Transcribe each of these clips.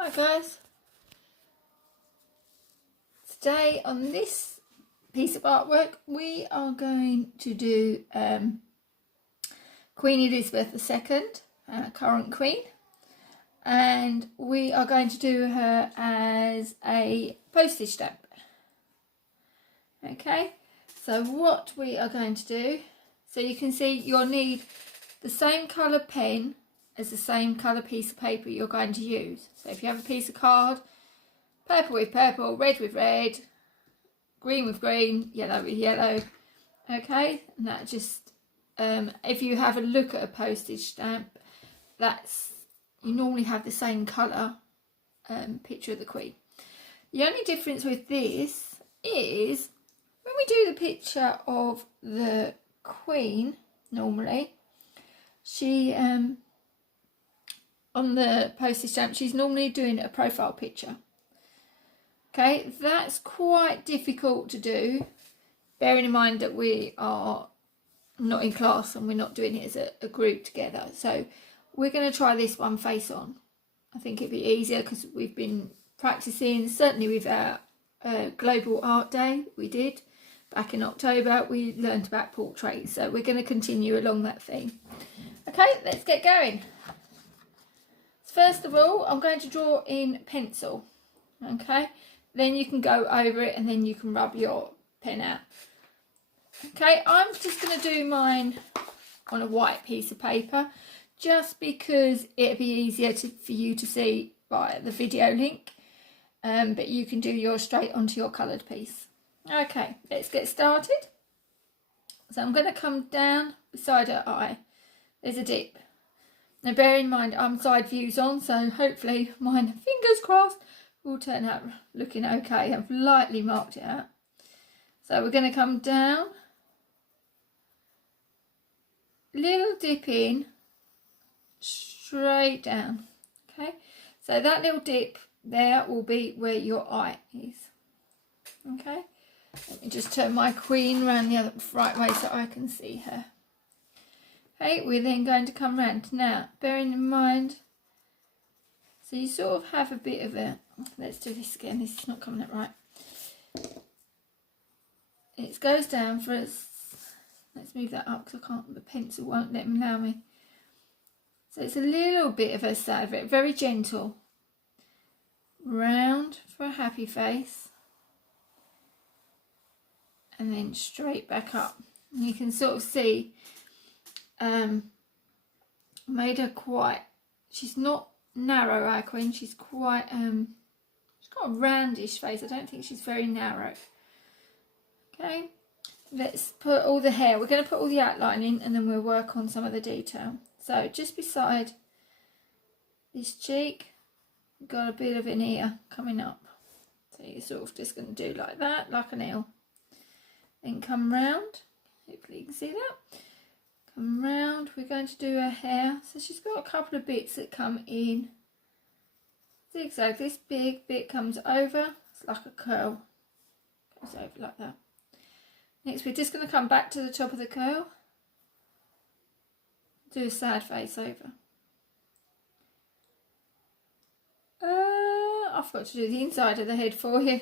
Hi guys, today on this piece of artwork we are going to do Queen Elizabeth II, current Queen, and we are going to do her as a postage stamp. Okay, so what we are going to do, so you can see you'll need the same colour pen as the same colour piece of paper you're going to use. So if you have a piece of card, purple with purple, red with red, green with green, yellow with yellow. Okay, and that just, if you have a look at a postage stamp, you normally have the same colour picture of the Queen. The only difference with this is when we do the picture of the Queen, normally, she, on the postage stamp, she's normally doing a profile picture. Okay, that's quite difficult to do, bearing in mind that we are not in class and we're not doing it as a group together. So we're going to try this one face on. I think it'd be easier because we've been practicing, certainly with our Global Art Day we did back in October, we learned about portraits. So we're going to continue along that theme. Okay, let's get going. First of all, I'm going to draw in pencil. Okay. Then you can go over it and then you can rub your pen out. Okay, I'm just going to do mine on a white piece of paper just because it'll be easier for you to see by the video link. But you can do yours straight onto your coloured piece. Okay, let's get started. So I'm going to come down beside her eye. There's a dip. Now bear in mind I'm side views on, so hopefully mine, fingers crossed, will turn out looking okay. I've lightly marked it out. So we're going to come down, little dip in, straight down. Okay, so that little dip there will be where your eye is. Okay, let me just turn my Queen around the right way so I can see her. Okay, we're then going to come round. Now, bearing in mind, so you sort of have a bit of a, let's do this again, this is not coming out right. It goes down for us, let's move that up because I can't, the pencil won't let me allow me. So it's a little bit of a side, very gentle. Round for a happy face. And then straight back up. And you can sort of see, made her quite, she's not narrow, our Queen, she's quite she's got a roundish face. I don't think she's very narrow. Okay, let's put all the hair, we're going to put all the outline in and then we'll work on some of the detail. So just beside this cheek, we've got a bit of an ear coming up, so you're sort of just going to do like that, like an L, then come round, hopefully you can see that. Come round, we're going to do her hair. So she's got a couple of bits that come in zigzag. This big bit comes over, it's like a curl, goes over like that. Next we're just going to come back to the top of the curl, do a sad face over. I forgot to do the inside of the head for you.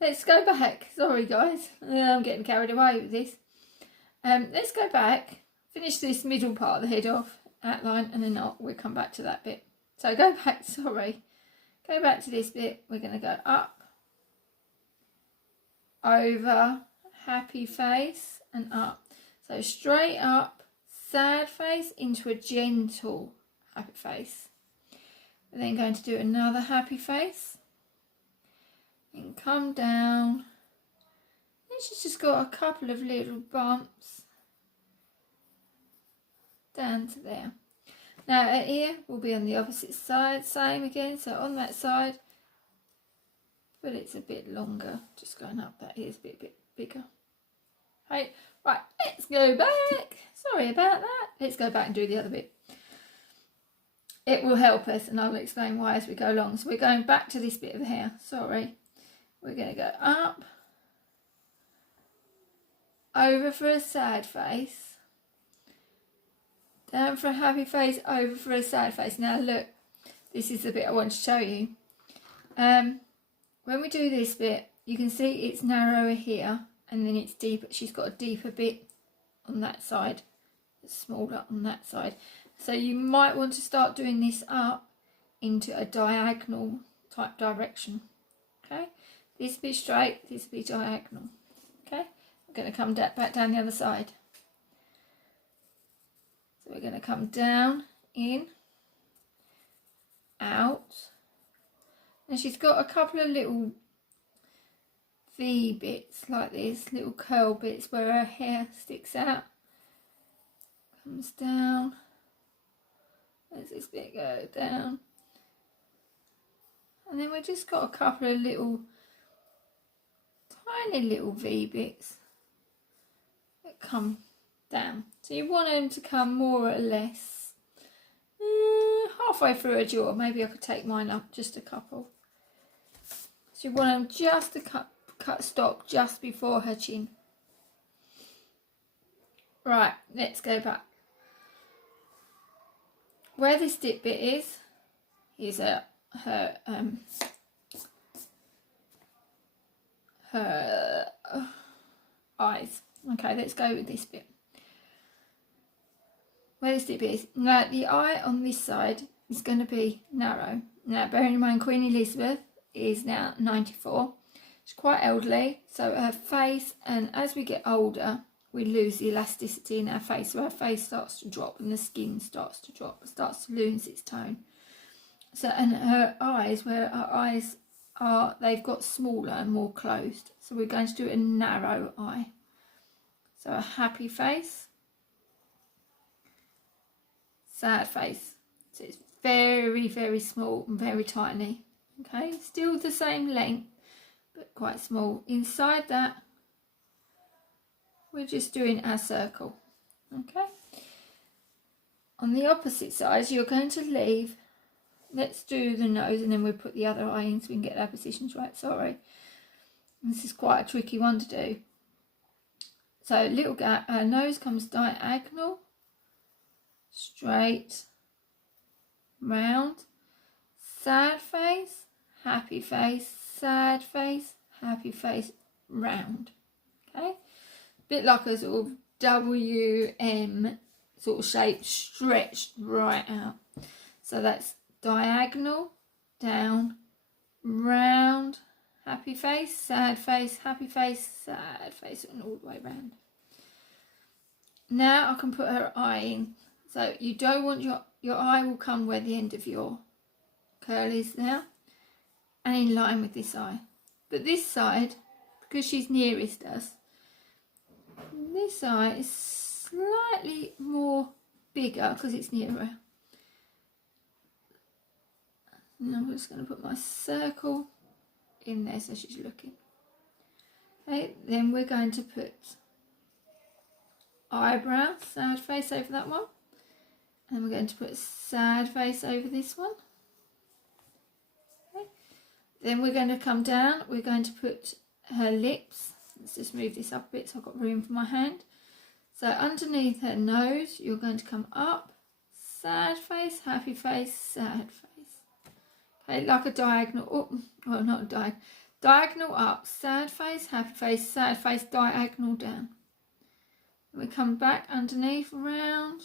Let's go back, sorry guys, I'm getting carried away with this. Let's go back, finish this middle part of the head off, outline, and then we'll come back to that bit. So go back, sorry, go back to this bit. We're going to go up, over, happy face, and up. So straight up, sad face into a gentle happy face. We're then going to do another happy face, and come down. She's just got a couple of little bumps down to there. Now her ear will be on the opposite side, same again, so on that side, but it's a bit longer, just going up, that ear's a bit bigger. Right, let's go back. Sorry about that. Let's go back and do the other bit. It will help us and I'll explain why as we go along. So we're going back to this bit of the hair, sorry. We're going to go up, over for a sad face, down for a happy face, over for a sad face. Now look, this is the bit I want to show you. When we do this bit, you can see it's narrower here, and then it's deeper. She's got a deeper bit on that side, it's smaller on that side. So you might want to start doing this up into a diagonal type direction. Okay, this be straight, this be diagonal. Okay, I'm going to come back down the other side. So we're going to come down, in, out, and she's got a couple of little V bits like this, little curl bits where her hair sticks out, comes down, as this bit go down, and then we've just got a couple of little tiny little V bits that come down. So you want them to come more or less halfway through her jaw. Maybe I could take mine up just a couple. So you want them just to stop just before her chin. Right, let's go back. Where this dip bit is her eyes. Okay, let's go with this bit. Where this dip is. Now, the eye on this side is going to be narrow. Now, bearing in mind Queen Elizabeth is now 94. She's quite elderly, so her face, and as we get older, we lose the elasticity in our face, so our face starts to drop and the skin starts to drop, it starts to lose its tone. So, and her eyes, where her eyes are, they've got smaller and more closed. So we're going to do a narrow eye. So a happy face, sad face. So it's very, very small and very tiny. Okay, still the same length, but quite small. Inside that, we're just doing our circle. Okay. On the opposite side, you're going to leave. Let's do the nose, and then we'll put the other eye in so we can get our positions right. Sorry. This is quite a tricky one to do. So little gap, our nose comes diagonal, straight, round, sad face, happy face, sad face, happy face, round. Okay, bit like a sort of WM sort of shape, stretched right out. So that's diagonal, down, round, happy face, happy face, sad face, and all the way round. Now I can put her eye in. So you don't want your eye will come where the end of your curl is now, and in line with this eye. But this side, because she's nearest us, this eye is slightly more bigger because it's nearer. And I'm just going to put my circle in there so she's looking. Okay, then we're going to put eyebrow, sad face over that one. And we're going to put sad face over this one. Okay. Then we're going to come down, we're going to put her lips. Let's just move this up a bit so I've got room for my hand. So underneath her nose, you're going to come up, sad face, happy face, sad face. Okay, like a diagonal, oh, well not a diagonal, diagonal up, sad face, diagonal down. We come back underneath, round.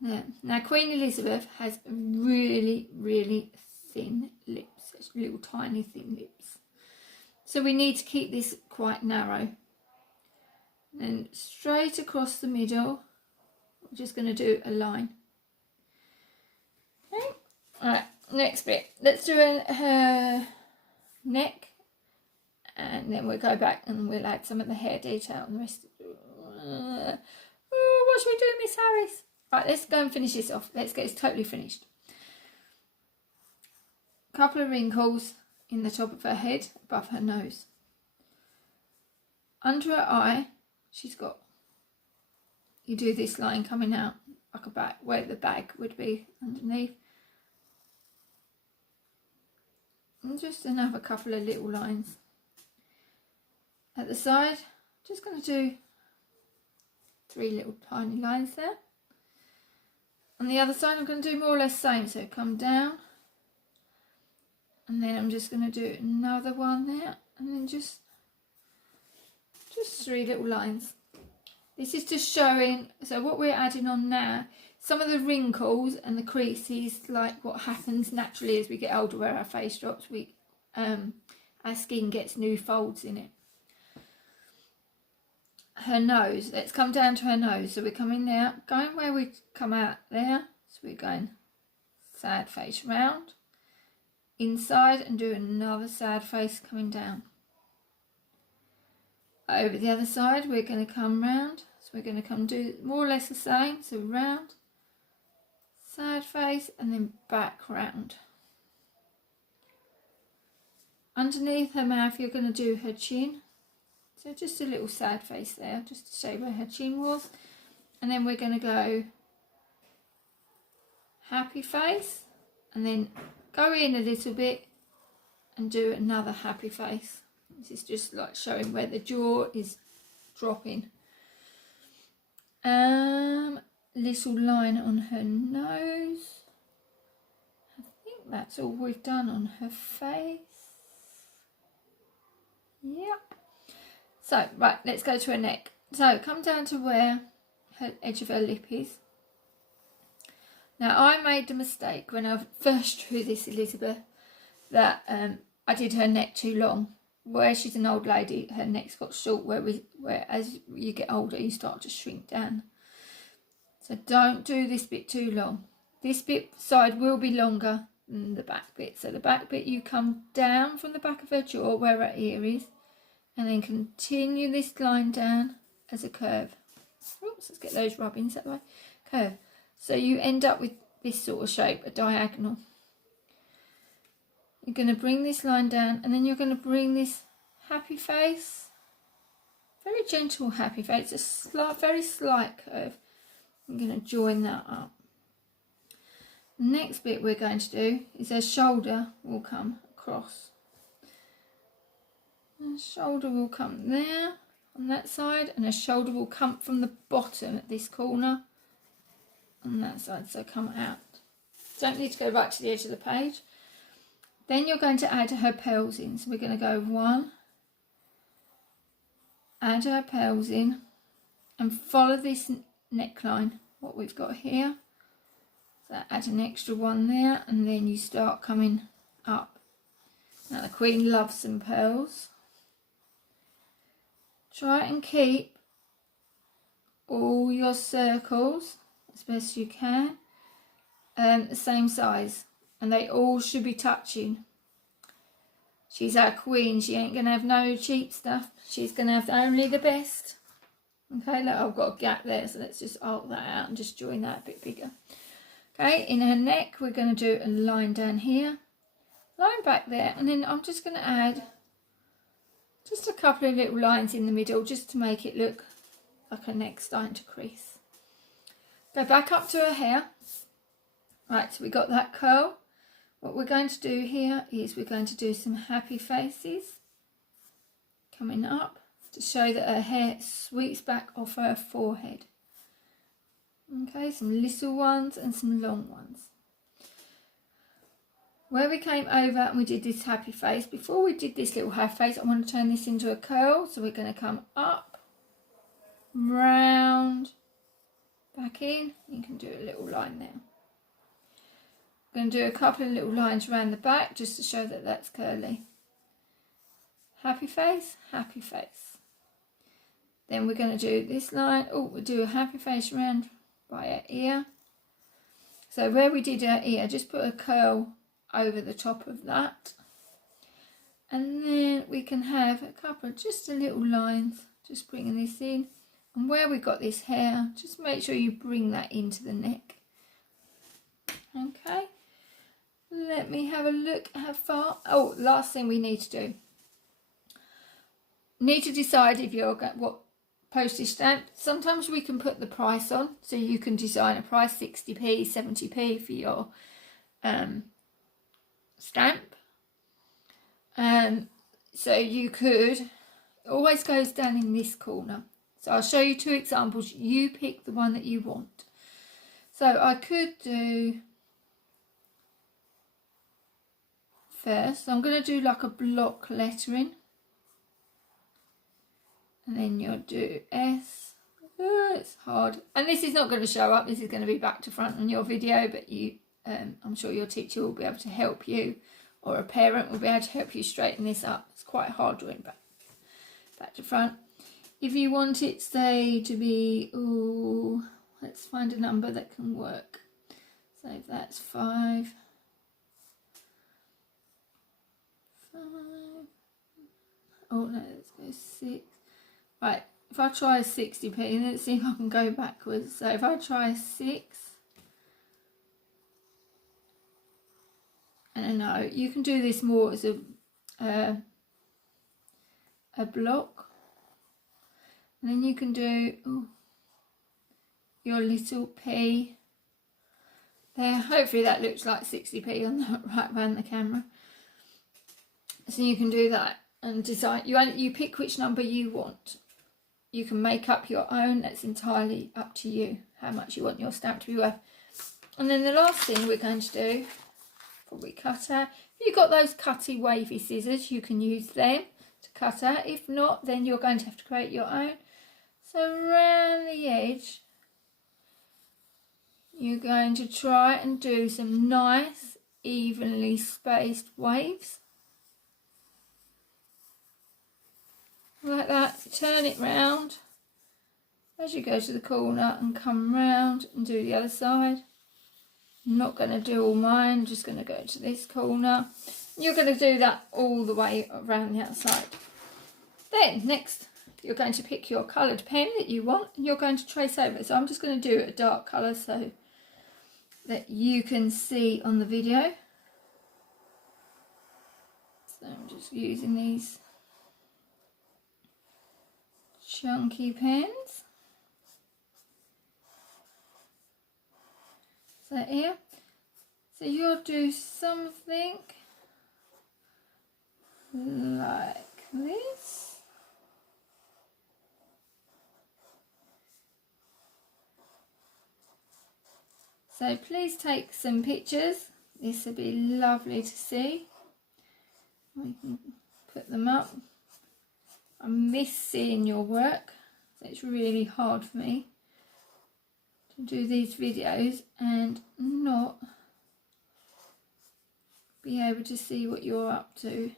There. Now Queen Elizabeth has really, really thin lips, little tiny thin lips. So we need to keep this quite narrow. Then straight across the middle, we're just going to do a line. Okay. Alright, next bit. Let's do her neck, and then we'll go back and we'll add some of the hair detail and the rest. What should we do, Miss Harris? Right, let's go and finish this off. Let's get this totally finished. A couple of wrinkles in the top of her head, above her nose. Under her eye, she's got, you do this line coming out like a bag, where the bag would be underneath. And just another couple of little lines. At the side, just going to do 3 little tiny lines there. On the other side I'm going to do more or less the same, so come down, and then I'm just going to do another one there, and then just 3 little lines. This is just showing, so what we're adding on now, some of the wrinkles and the creases, like what happens naturally as we get older where our face drops, our skin gets new folds in it. Her nose, let's come down to her nose. So we're coming there, going where we come out there. So we're going sad face round, inside, and do another sad face coming down. Over the other side, we're going to come round. So we're going to come do more or less the same. So round, sad face, and then back round. Underneath her mouth, you're going to do her chin. So just a little sad face there, just to show where her chin was. And then we're going to go happy face, and then go in a little bit and do another happy face. This is just like showing where the jaw is dropping. Little line on her nose. I think that's all we've done on her face. Yep. So, right, let's go to her neck. So, come down to where her edge of her lip is. Now, I made the mistake when I first drew this, Elizabeth, that I did her neck too long. Where she's an old lady, her neck's got short, where as you get older, you start to shrink down. So, don't do this bit too long. This bit side will be longer than the back bit. So, the back bit, you come down from the back of her jaw, where her ear is, and then continue this line down as a curve. Oops, let's get those rubbings that way. Curve. So you end up with this sort of shape, a diagonal. You're going to bring this line down, and then you're going to bring this happy face. Very gentle happy face, a slight, very slight curve. I'm going to join that up. The next bit we're going to do is her shoulder will come across. Her shoulder will come there on that side, and her shoulder will come from the bottom at this corner on that side, so come out. Don't need to go right to the edge of the page. Then you're going to add her pearls in. So we're going to go 1, add her pearls in, and follow this neckline, what we've got here. So add an extra one there, and then you start coming up. Now the Queen loves some pearls. Try and keep all your circles, as best you can, the same size, and they all should be touching. She's our Queen, she ain't going to have no cheap stuff, she's going to have only the best. Okay, look, I've got a gap there, so let's just alt that out and just join that a bit bigger. Okay, in her neck, we're going to do a line down here, line back there, and then I'm just going to add just a couple of little lines in the middle, just to make it look like her neck's starting to crease. Go back up to her hair. Right, so we got that curl. What we're going to do here is we're going to do some happy faces coming up to show that her hair sweeps back off her forehead. Okay, some little ones and some long ones. Where we came over and we did this happy face, before we did this little happy face, I want to turn this into a curl. So we're going to come up, round, back in. You can do a little line there. I'm going to do a couple of little lines around the back just to show that that's curly. Happy face, happy face. Then we're going to do this line. Oh, we'll do a happy face around by her ear. So where we did her ear, just put a curl over the top of that, and then we can have a couple of just a little lines, just bringing this in, and where we got this hair, just make sure you bring that into the neck. Okay, let me have a look how far. Oh, last thing we need to do, need to decide if you're what postage stamp. Sometimes we can put the price on, so you can design a price, 60p, 70p for your stamp. So you could, always goes down in this corner. So I'll show you 2 examples. You pick the one that you want. So I could do first, I'm going to do like a block lettering, and then you'll do S. Oh, it's hard, and this is not going to show up, this is going to be back to front on your video, but you I'm sure your teacher will be able to help you, or a parent will be able to help you straighten this up. It's quite hard doing back to front. If you want it, say, to be, ooh, let's find a number that can work. So if that's 5. Oh no, let's go 6. Right, if I try 60p, let's see if I can go backwards. So if I try 6, and I know you can do this more as a block, and then you can do your little p there. Hopefully that looks like 60p on the right around the camera. So you can do that and decide, you pick which number you want. You can make up your own, that's entirely up to you, how much you want your stamp to be worth. And then the last thing we're going to do, probably cut out. If you've got those cutty wavy scissors, you can use them to cut out. If not, then you're going to have to create your own. So around the edge, you're going to try and do some nice, evenly spaced waves. Like that. Turn it round as you go to the corner and come round and do the other side. I'm not going to do all mine, I'm just going to go to this corner. You're going to do that all the way around the outside. Then next, you're going to pick your coloured pen that you want and you're going to trace over. So I'm just going to do a dark colour so that you can see on the video. So I'm just using these chunky pens. So here, so you'll do something like this. So please take some pictures. This would be lovely to see. We can put them up. I miss seeing your work, so it's really hard for me to do these videos and not be able to see what you're up to.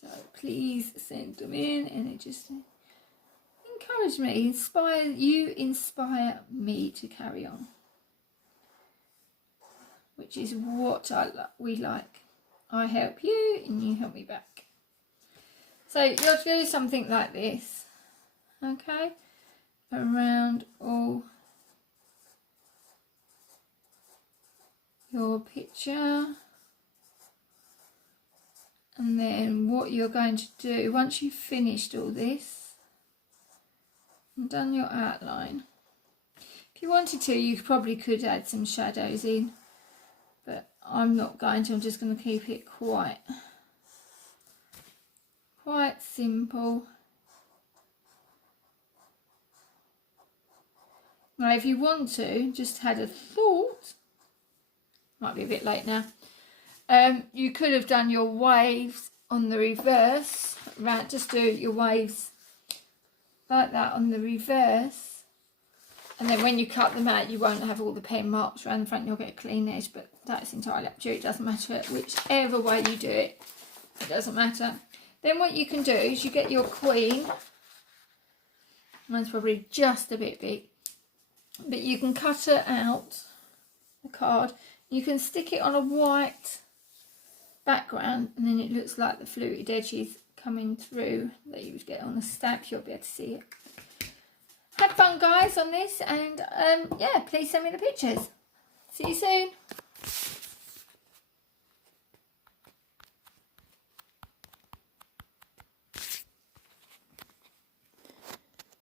So please send them in, and it just encourage me, inspire me to carry on, which is what we like. I help you and you help me back. So you'll do something like this, okay, around all your picture. And then what you're going to do, once you've finished all this and done your outline, if you wanted to, you probably could add some shadows in, but I'm not going to. I'm just going to keep it quite simple. Now if you want to, just had a thought, might be a bit late now, you could have done your waves on the reverse, right? Just do your waves like that on the reverse, and then when you cut them out you won't have all the pen marks around the front, you'll get a clean edge, but that's entirely up to you. It doesn't matter whichever way you do it, it doesn't matter. Then what you can do is you get your queen, mine's probably just a bit big, but you can cut her out, the card, you can stick it on a white background, and then it looks like the fluted edges coming through that you would get on the stamp. You'll be able to see it. Have fun guys on this, and yeah, please send me the pictures. See you soon.